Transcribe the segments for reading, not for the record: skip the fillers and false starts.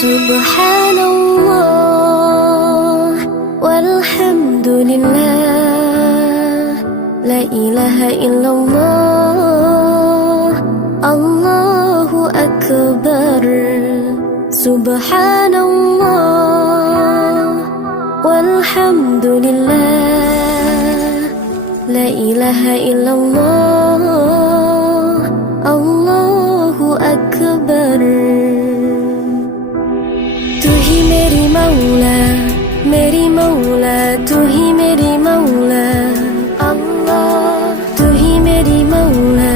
Subhanallah walhamdulillah, la ilaha illallah, Allahu akbar. Subhanallah walhamdulillah, la ilaha illallah, Allahu akbar. तू ही मेरी मौला, मेरी मौला, तू ही मेरी मौला अल्लाह। तू ही मेरी मौला,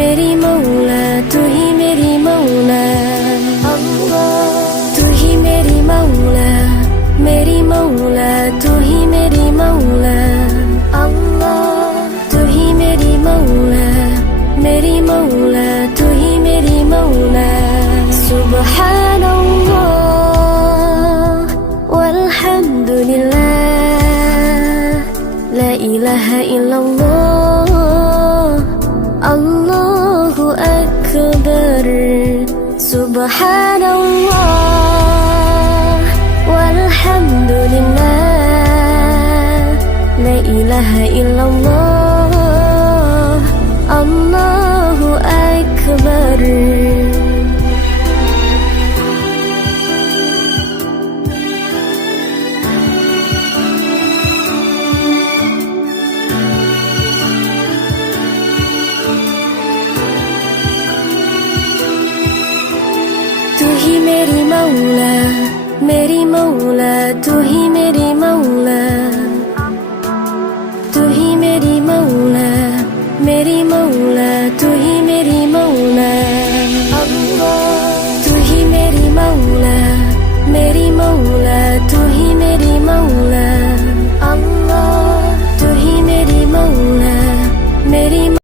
मेरी मौला, तू ही मेरी मौला अल्लाह। तू ही मेरी मौला, मेरी मौला, तू ही मेरी मौला अल्लाह। तू ही मेरी मौला, मेरी मौला, तू ही मेरी मौला। Subhanallah walhamdulillah, la ilaha illallah, Allahu akbar. Subhanallah walhamdulillah, la ilaha illallah, Allahu akbar. तू ही मेरी मौला, मेरी मौला, तू ही मेरी मौला